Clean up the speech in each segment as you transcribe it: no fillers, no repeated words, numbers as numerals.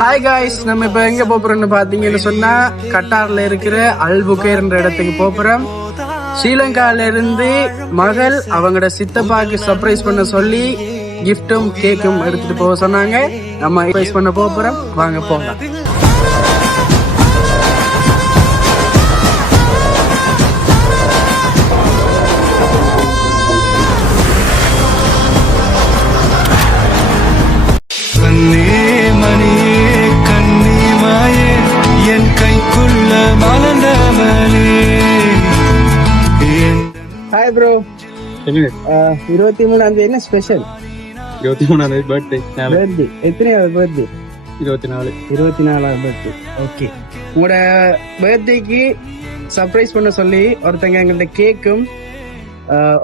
Hi guys, நம்ம இப்ப எங்க போறோம்னு பாத்தீங்கன்னு சொன்னா கட்டார்ல இருக்கிற அல்புகேர்ன்ற இடத்துக்கு போறோம். ஸ்ரீலங்கால இருந்து மகள் அவங்களோட சித்தப்பாக்கு சர்ப்ரைஸ் பண்ண சொல்லி கிஃப்டும் கேக்கும் எடுத்துட்டு போக சொன்னாங்க. நம்ம சர்ப்ரைஸ் பண்ண போறோம், வாங்க போகலாம். ஹாய் ப்ரோ, 23ஆம் தேதி என்ன ஸ்பெஷல்? 23ஆம் தேதி பர்த்டே. எத்தனையாவது பர்த்டே? 24வது பர்த்டே. ஓகே, உங்களோட பர்த்டேக்கு சர்ப்ரைஸ் பண்ண சொல்லி ஒருத்தங்க எங்கள்ட்ட கேக்கும்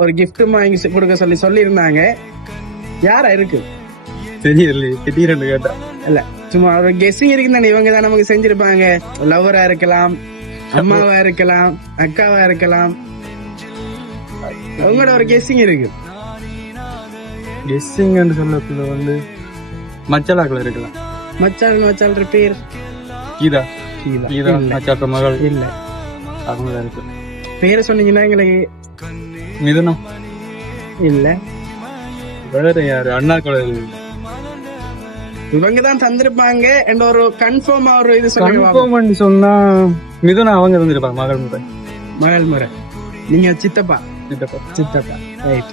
ஒரு கிஃப்டும் வாங்கி கொடுக்க சொல்லி இருந்தாங்க. யாரா இருக்கு தெரியல, திடீர்னு கேட்டா இல்ல, சும்மா ஒரு கெஸ்ஸிங் இருக்குன்னு. இவங்க தான் நமக்கு செஞ்சிருப்பாங்க. லவ்வரா இருக்கலாம், அம்மாவா இருக்கலாம், அக்காவா இருக்கலாம். உங்களோட ஒரு கெஸ்ஸிங் இருக்கு. கெஸ்ஸிங்னு சொல்லத்துல வந்து மச்சாலாக்கள் இருக்கலாம். மச்சால் பேர் கீதா. மச்சாக்க மகள் இல்ல, அவங்க இருக்கு. பேரை சொன்னீங்கன்னா எங்களுக்கு. மிதுனா இல்ல, வேற யாரு? அண்ணா குழந்தை. இவங்க தான் தந்திருப்பாங்க. என்ற ஒரு கன்ஃபார்மா ஒரு இது கன்ஃபார்ம் சொன்னா மிதுனா அவங்க இருந்திருப்பாங்க. மகள் முறை. நீங்க சித்தப்பா. ரைட்.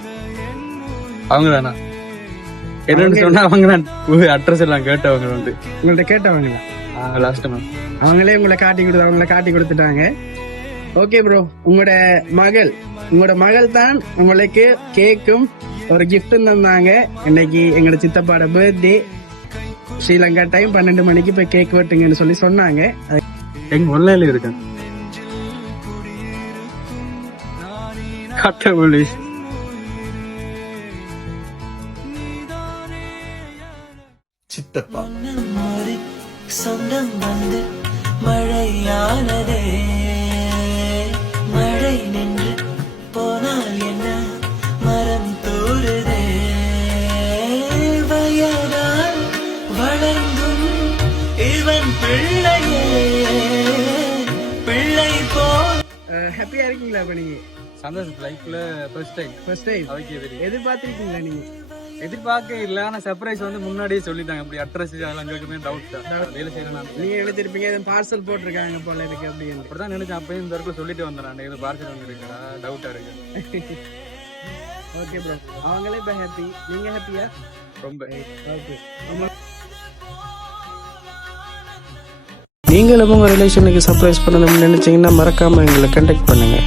அவங்க தானா? என்னன்னு சொன்னா அவங்க தான் அட்ரஸ் எல்லாம் கேட்டவங்க வந்து உங்கள்ட்ட கேட்டவங்க லாஸ்ட் டைம் அவங்களே உங்களை காட்டி கொடுத்துட்டாங்க. ஓகே ப்ரோ, உங்களோட மகள் தான் உங்களுக்கு கேக்கும் ஒரு கிஃப்டும் தந்தாங்க. இன்னைக்கு எங்களோட சித்தப்பாட பர்த்டே. ஸ்ரீலங்கா டைம் 12 மணிக்கு போய் கேக் வெட்டுங்கன்னு சொல்லி சொன்னாங்க. எங்க ஒன்லைன்ல இருக்கேன். சித்தப்பா சொந்தம் வந்து மழையானதே, மழை நின்று போனால் என்ன மரம் தோறுதே, வயதால் வளர்ந்தும் இவன் பிள்ளையே பிள்ளை போ. ஹாப்பியா இருக்கீங்களா? இப்ப நீங்க சந்தோஷம். லைஃப்ல ஃபர்ஸ்ட் டைம் எதிர்பார்த்திருக்கீங்களா? நீங்க எதிர்பார்க்க இல்ல, ஆனா சர்ப்ரைஸ் வந்து முன்னாடியே சொல்லிட்டாங்க. அப்படி அட்ரஸ் அதெல்லாம் கேட்குமே டவுட் தான். வேலை செய்யறேன். நீங்க நினைச்சிருப்பீங்க பார்சல் போட்டிருக்காங்க போல இருக்கு அப்படின்னு. அப்படிதான் நினைச்சேன். அப்பயும் இந்த இடத்துல சொல்லிட்டு வந்தேன், இது பார்சல் வந்துருக்கா டவுட்டா இருக்கு. ஓகே ப்ரோ, அவங்களே இப்ப ஹாப்பி. நீங்க ஹாப்பியா? ரொம்ப. ஓகே, நீங்களும் உங்க ரிலேஷனுக்கு சர்ப்ரைஸ் பண்ணணும்னு நினைச்சீங்கன்னா மறக்காம எங்களை கான்டாக்ட் பண்ணுங்க.